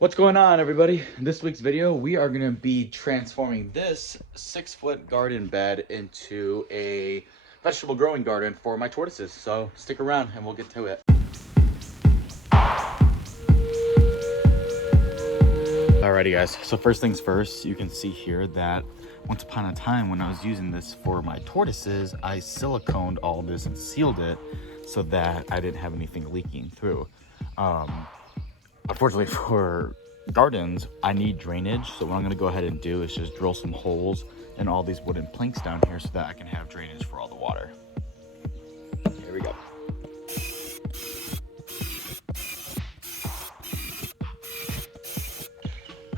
What's going on, everybody? In this week's video, we are going to be transforming this 6-foot garden bed into a vegetable growing garden for my tortoises. So stick around and we'll get to it. Alrighty guys, so first things first, you can see here that once upon a time when I was using this for my tortoises, I siliconed all this and sealed it so that I didn't have anything leaking through. Unfortunately for gardens, I need drainage. So what I'm gonna go ahead and do is just drill some holes in all these wooden planks down here so that I can have drainage for all the water. Here we go.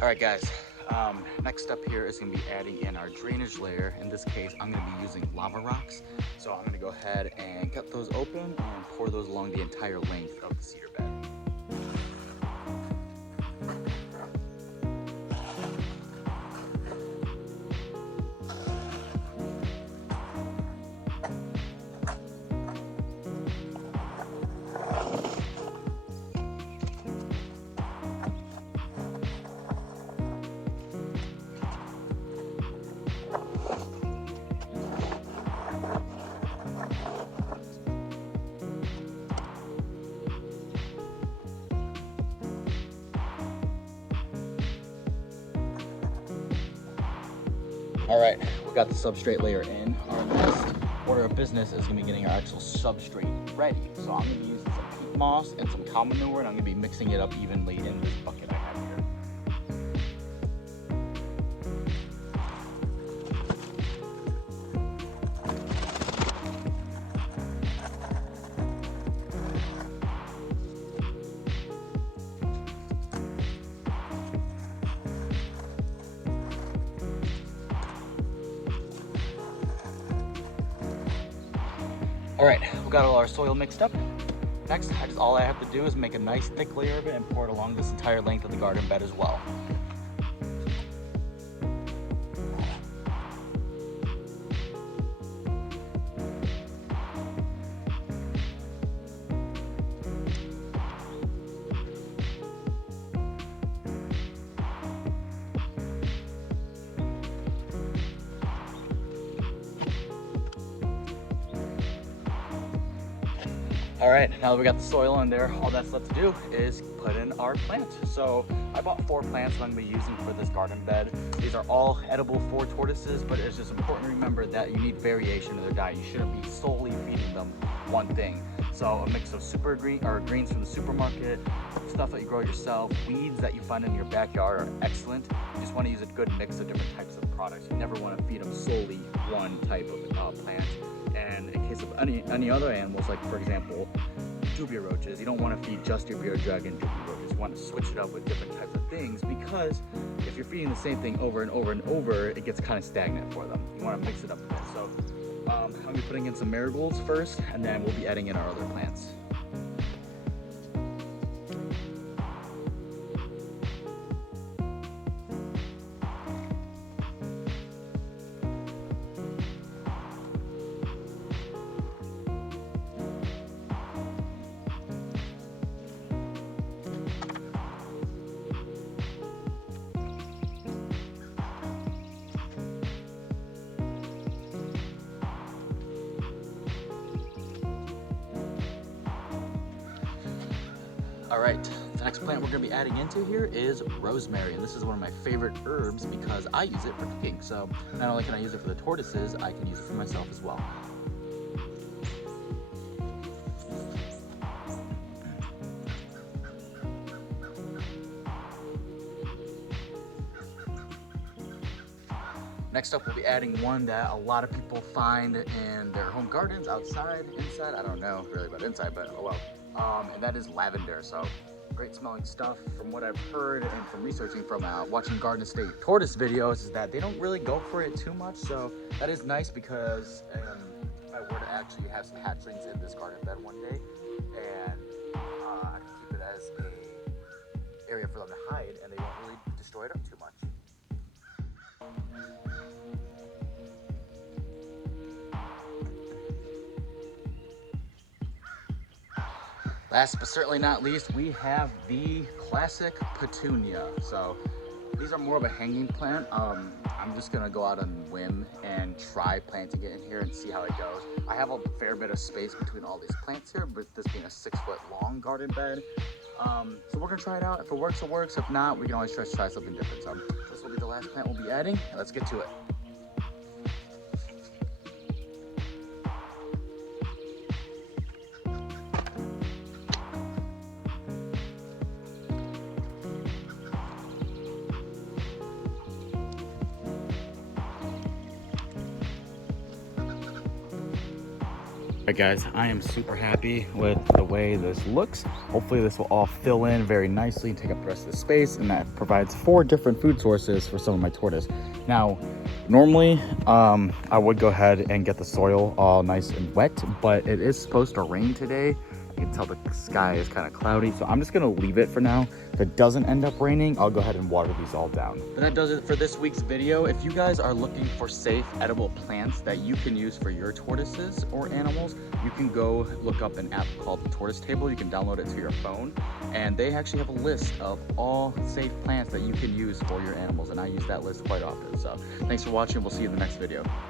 All right guys, next up here is gonna be adding in our drainage layer. In this case, I'm gonna be using lava rocks. So I'm gonna go ahead and cut those open and pour those along the entire length of the cedar bed. All right, we got the substrate layer in. Our next order of business is gonna be getting our actual substrate ready. So I'm gonna be using some peat moss and some cow manure, and I'm gonna be mixing it up evenly in this bucket I have here. All right, we got all our soil mixed up. Next, all I have to do is make a nice thick layer of it and pour it along this entire length of the garden bed as well. All right, now that we got the soil in there, all that's left to do is put in our plants. So I bought 4 plants that I'm gonna be using for this garden bed. These are all edible for tortoises, but it's just important to remember that you need variation in their diet. You shouldn't be solely feeding them one thing. So a mix of greens from the supermarket, stuff that you grow yourself, weeds that you find in your backyard are excellent. You just wanna use a good mix of different types of products. You never wanna feed them solely one type of plant. And in case of any other animals, like for example, dubia roaches, you don't want to feed just your bearded dragon dubia roaches. You want to switch it up with different types of things, because if you're feeding the same thing over and over and over, it gets kind of stagnant for them. You want to mix it up a bit. So I'm going to be putting in some marigolds first, and then we'll be adding in our other plants. All right, the next plant we're gonna be adding into here is rosemary, and this is one of my favorite herbs because I use it for cooking. So not only can I use it for the tortoises, I can use it for myself as well. Next up, we'll be adding one that a lot of people find in their home gardens, outside, inside. I don't know really about inside, but oh well. And that is lavender. So great smelling stuff. From what I've heard and from researching from watching Garden State tortoise videos, is that they don't really go for it too much. So that is nice, because if I were to actually have some hatchlings in this garden bed one day, and I can keep it as a area for them to hide, and they won't really destroy it up too much. Last but certainly not least, we have the classic petunia. So these are more of a hanging plant. I'm just gonna go out on a whim and try planting it in here and see how it goes. I have a fair bit of space between all these plants here, but this being a 6-foot long garden bed. So we're gonna try it out. If it works, it works. If not, we can always try something different. So this will be the last plant we'll be adding. Let's get to it. Alright guys, I am super happy with the way this looks. Hopefully this will all fill in very nicely and take up the rest of the space, and that provides 4 different food sources for some of my tortoise. Now, normally I would go ahead and get the soil all nice and wet, but it is supposed to rain today. You can tell the sky is kind of cloudy, so I'm just gonna leave it for now. If it doesn't end up raining, I'll go ahead and water these all down. But that does it for this week's video. If you guys are looking for safe edible plants that you can use for your tortoises or animals, you can go look up an app called the Tortoise Table. You can download it to your phone, and they actually have a list of all safe plants that you can use for your animals, and I use that list quite often. So thanks for watching. We'll see you in the next video.